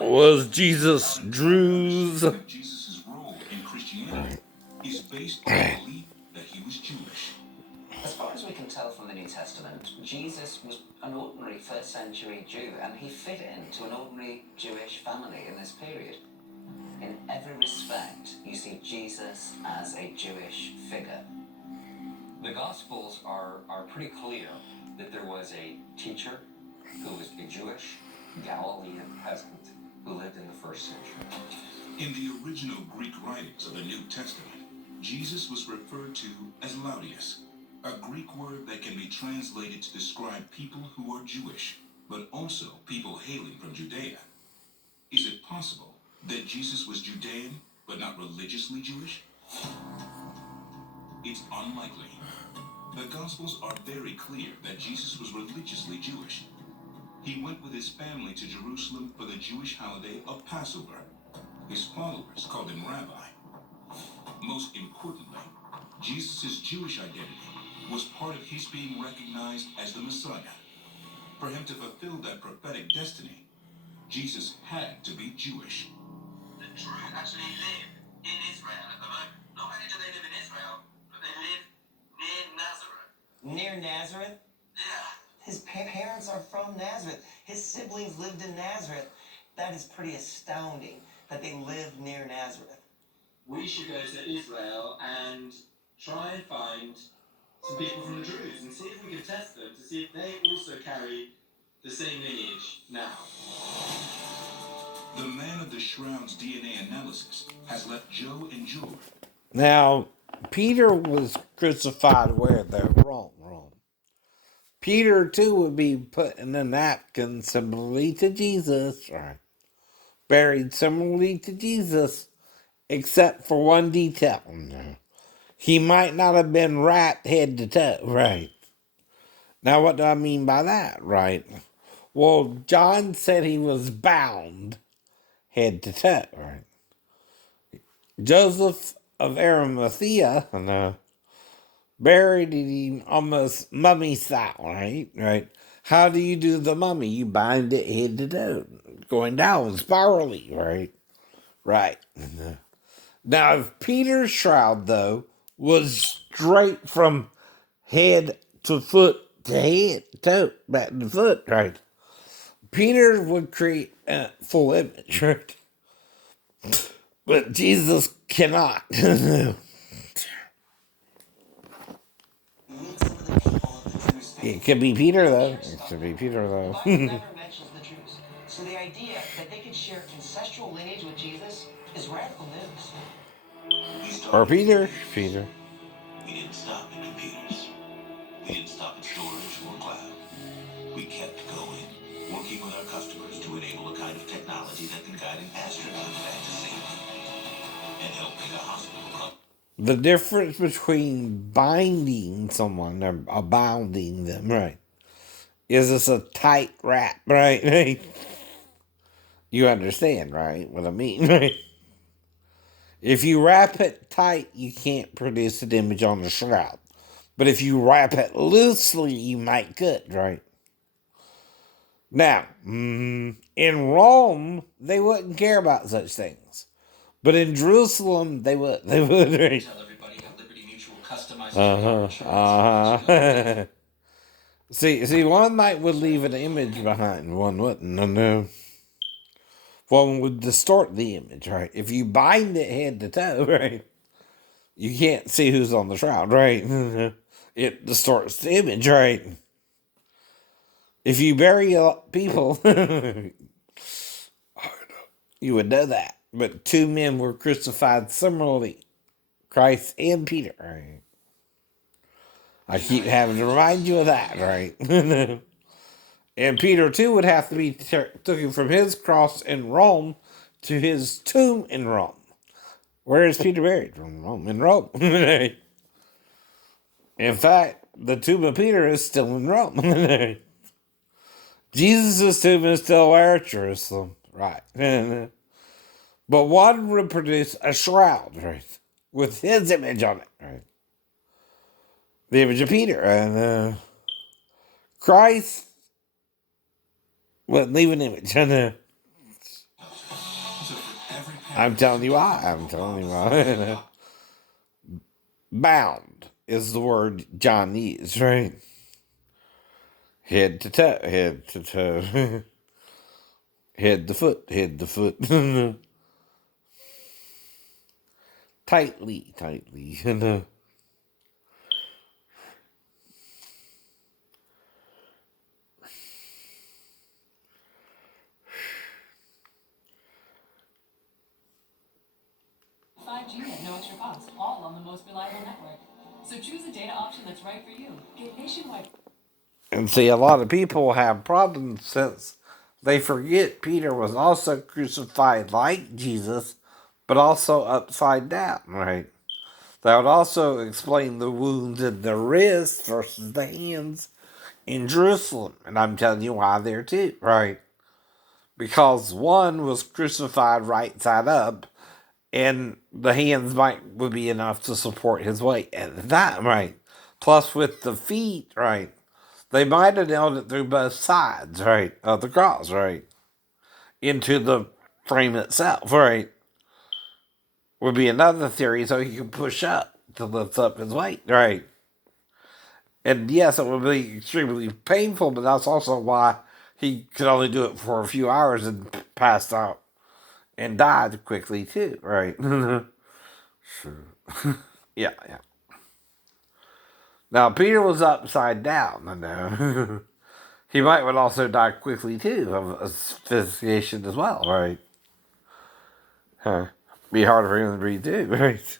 Was Jesus Druze? Jesus' role in Christianity is based on the belief that he was Jewish. As far as we can tell from the New Testament, Jesus was an ordinary first century Jew, and he fit into an ordinary Jewish family in this period. In every respect, you see Jesus as a Jewish figure. The Gospels are pretty clear that there was a teacher who was a Jewish Galilean peasant who lived in the first century. In the original Greek writings of the New Testament, Jesus was referred to as Laudius, a Greek word that can be translated to describe people who are Jewish, but also people hailing from Judea. Is it possible that Jesus was Judean, but not religiously Jewish? It's unlikely. The Gospels are very clear that Jesus was religiously Jewish. He went with his family to Jerusalem for the Jewish holiday of Passover. His followers called him Rabbi. Most importantly, Jesus' Jewish identity was part of his being recognized as the Messiah. For him to fulfill that prophetic destiny, Jesus had to be Jewish. The Druze actually live in Israel at the moment. Not only do they live in Israel, but they live near Nazareth. Near Nazareth? Yeah. His parents are from Nazareth. His siblings lived in Nazareth. That is pretty astounding that they live near Nazareth. We should go to Israel and try and find some people from the Druze and see if we can test them to see if they also carry the same lineage now. The man of the shroud's DNA analysis has left Joe and George. Now, Peter was crucified where though? Rome. Peter too would be put in a napkin similarly to Jesus, right? Buried similarly to Jesus, except for one detail. He might not have been wrapped head to toe, right? Now, what do I mean by that, right? Well, John said he was bound head to toe, right? Joseph of Arimathea buried him almost mummy style, right? How do you do the mummy? You bind it head to toe, going down spirally, right? Right. Now, if Peter's shroud, though, was straight from head to foot to head, toe, back to foot, right? Peter would create a full image, right? But Jesus cannot. It could be Peter, though. It could be Peter, though. The Bible never mentions the Druze. So the idea that they could share ancestral lineage with Jesus is radical news. Or Peter. We didn't stop at computers. We didn't stop at storage or cloud. We kept going, working with our customers to enable a kind of technology that can guide an astronaut back to safety and help make a hospital come. The difference between binding someone or bounding them, right, is it's a tight wrap, right? You understand, right, what I mean, right? If you wrap it tight, you can't produce an image on the shroud. But if you wrap it loosely, you might could, right? Now, in Rome, they wouldn't care about such things. But in Jerusalem, they would. They would, right? Tell everybody how Liberty Mutual customizes Uh-huh. See, one would leave an image behind, one wouldn't. No. One would distort the image, right? If you bind it head to toe, right, you can't see who's on the shroud, right? It distorts the image, right? If you bury people, you would know that. But two men were crucified similarly, Christ and Peter, right? I keep having to remind you of that, right? And Peter, too, would have to be taken from his cross in Rome to his tomb in Rome. Where is Peter buried? From Rome. In Rome. In fact, the tomb of Peter is still in Rome. Jesus' tomb is still where? Jerusalem. Right. But one would produce a shroud, right? With his image on it, right? The image of Peter. And Christ wouldn't leave an image. I'm telling you why. I'm telling you why. Bound is the word John used, right? Head to toe, head to toe. Head to foot, head to foot. Tightly, tightly. 5G at no extra cost, all on the most reliable network. So choose a data option that's right for you. Get nationwide. And see, a lot of people have problems since they forget Peter was also crucified like Jesus, but also upside down, right? That would also explain the wounds in the wrists versus the hands in Jerusalem. And I'm telling you why there too, right? Because one was crucified right side up, and the hands would be enough to support his weight at the time, right? Plus with the feet, right? They might have nailed it through both sides, right, of the cross, right? Into the frame itself, right? Would be another theory, so he could push up to lift up his weight, right? And yes, it would be extremely painful, but that's also why he could only do it for a few hours and passed out and died quickly too, right? Sure. Yeah, yeah. Now Peter was upside down, I know. He might would also die quickly too of asphyxiation as well, right? Huh. Be harder for him to breathe too, right?